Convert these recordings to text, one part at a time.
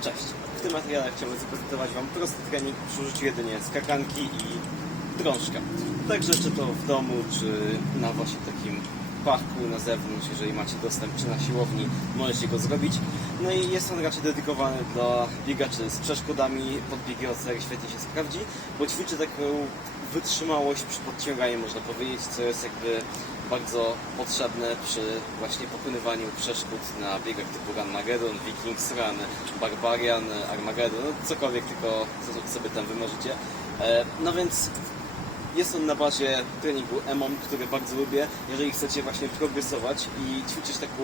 Cześć! W tym materiale chciałbym zaprezentować Wam prosty trening przy użyciu jedynie skakanki i drążka. Także czy to w domu, czy na właśnie takim parku na zewnątrz, jeżeli macie dostęp, czy na siłowni, możecie go zrobić. No i jest on raczej dedykowany dla biegaczy z przeszkodami, podbiegi OCR świetnie się sprawdzi, bo ćwiczy taką wytrzymałość przy podciąganiu, można powiedzieć, co jest jakby bardzo potrzebne przy właśnie pokonywaniu przeszkód na biegach typu Run Magedon, Vikings Run, Barbarian, Armageddon, no cokolwiek tylko sobie tam wymarzycie. E, No więc jest on na bazie treningu EMOM, który bardzo lubię. Jeżeli chcecie właśnie progresować i ćwiczyć taką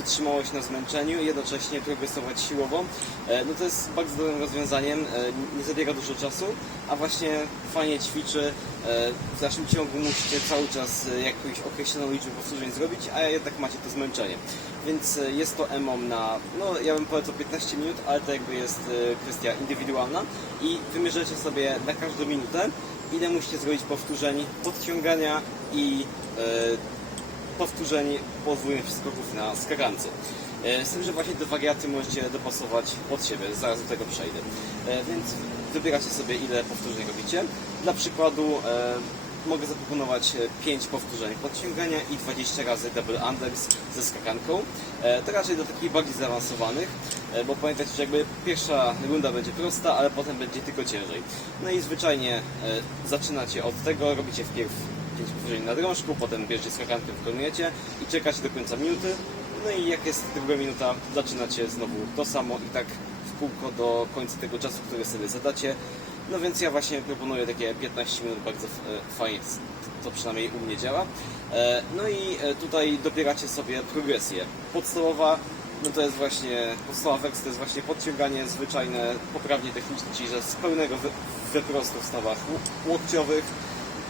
wytrzymałość na zmęczeniu i jednocześnie progresować siłowo, e, no to jest bardzo dobrym rozwiązaniem. E, Nie zabiera dużo czasu, a właśnie fajnie ćwiczy. E, W dalszym ciągu musicie cały czas jakąś określoną liczbę powtórzeń zrobić, a jednak macie to zmęczenie. Więc jest to EMOM na, no ja bym polecał 15 minut, ale to jakby jest kwestia indywidualna i wymierzycie sobie na każdą minutę ile musicie zrobić powtórzeń podciągania i powtórzeń podwójnych skoków na skakance. E, Z tym, że właśnie te wariaty możecie dopasować pod siebie, zaraz do tego przejdę. E, Więc wybieracie sobie ile powtórzeń robicie. Dla przykładu e, mogę zaproponować 5 powtórzeń podciągania i 20 razy double unders ze skakanką. To raczej do takich bardziej zaawansowanych, bo pamiętajcie, że jakby pierwsza runda będzie prosta, ale potem będzie tylko ciężej. No i zwyczajnie zaczynacie od tego, robicie wpierw 5 powtórzeń na drążku, potem bierzecie skakankę, wykonujecie i czekacie do końca minuty. No i jak jest druga minuta, zaczynacie znowu to samo i tak w kółko do końca tego czasu, który sobie zadacie. No więc ja właśnie proponuję takie 15 minut, bardzo e, fajnie to przynajmniej u mnie działa. E, No i e, tutaj dobieracie sobie progresję. Podstawowa no to jest właśnie, podstawowa wersja to jest właśnie podciąganie zwyczajne, poprawnie techniczne, czyli że z pełnego wy- wyprostu w stawach łokciowych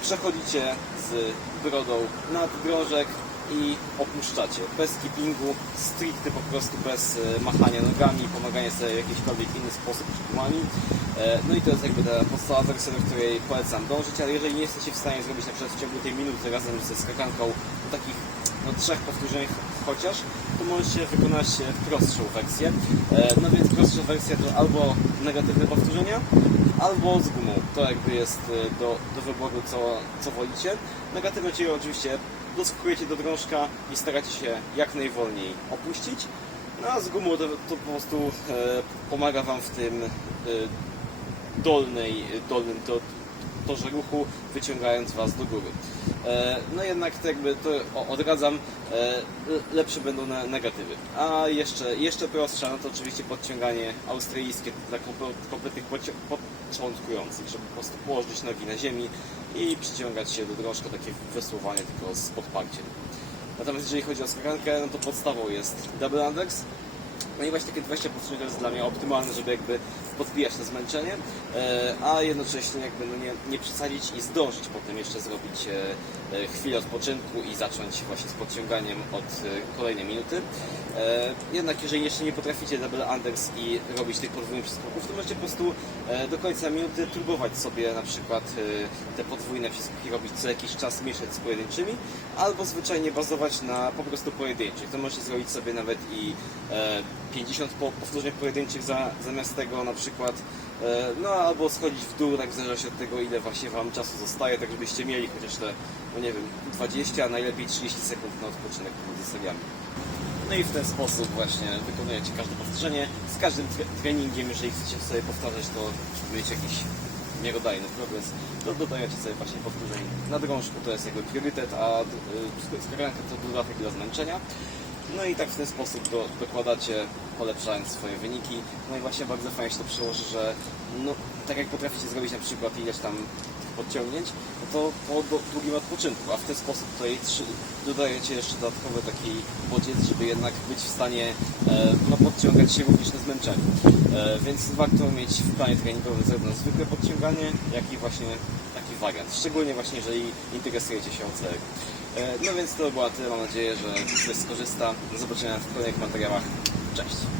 przechodzicie z brodą nad drążek i opuszczacie. Bez skippingu, stricte po prostu bez e, machania nogami, pomagania sobie w jakikolwiek inny sposób przykłamani. No i to jest jakby ta podstawowa wersja, do której polecam dążyć, ale jeżeli nie jesteście w stanie zrobić na przykład w ciągu tej minuty razem ze skakanką no, takich no, trzech powtórzeń chociaż, to możecie wykonać e, prostszą wersję. E, No więc prostsza wersja to albo negatywne powtórzenia, albo z gumą. To jakby jest e, do, do wyboru, co, co wolicie. Negatywne, czyli oczywiście doskakujecie do drążka i staracie się jak najwolniej opuścić. No a z gumą to, to po prostu e, pomaga Wam w tym e, dolnej, dolnym to, torze ruchu, wyciągając Was do góry. E, No jednak to jakby to odradzam, e, le- lepsze będą ne- negatywy. A jeszcze, jeszcze prostsza, no to oczywiście podciąganie australijskie dla kompletnych początkujących, żeby po prostu położyć nogi na ziemi i przyciągać się do drążka, takie wysłowanie tylko z podparciem. Natomiast jeżeli chodzi o skakankę, no to podstawą jest double unders, no i właśnie takie 20 powtórzeń to jest dla mnie optymalne, żeby jakby podbijać to zmęczenie, e, a jednocześnie jakby no nie, nie przesadzić i zdążyć potem jeszcze zrobić e, e, chwilę odpoczynku i zacząć właśnie z podciąganiem od kolejnej minuty. Jednak jeżeli jeszcze nie potraficie double unders i robić tych podwójnych przeskoków, to możecie po prostu do końca minuty próbować sobie na przykład te podwójne przeskoki robić co jakiś czas, mieszać z pojedynczymi, albo zwyczajnie bazować na po prostu pojedynczych. To możecie zrobić sobie nawet i 50 po- powtórzeń pojedynczych za, zamiast tego na przykład, e, no albo schodzić w dół, tak w zależności od tego ile właśnie Wam czasu zostaje, tak żebyście mieli chociaż te, no nie wiem, 20, a najlepiej 30 sekund na odpoczynek między seriami. No i w ten sposób właśnie wykonujecie każde powtórzenie. Z każdym tre- treningiem, jeżeli chcecie sobie powtarzać, to mieć jakiś miarodajny progres, to dodajecie sobie właśnie powtórzeń na drążku, to jest jakby priorytet, a y, skakanka to dodatek dla zmęczenia. No i tak w ten sposób do, dokładacie, polepszając swoje wyniki. No i właśnie bardzo fajnie się to przełoży, że no, tak jak potraficie zrobić na przykład ileś tam podciągnięć, no to po długim odpoczynku, a w ten sposób tutaj trzy, dodajecie jeszcze dodatkowy taki bodziec, żeby jednak być w stanie e, no, podciągać się również na zmęczeniu. E, więc warto mieć w planie treningowym zarówno zwykłe podciąganie, jak i właśnie taki wariant. Szczególnie właśnie jeżeli interesujecie się OCR. E, no więc to była tyle, mam nadzieję, że ktoś skorzysta. Do zobaczenia w kolejnych materiałach. Cześć!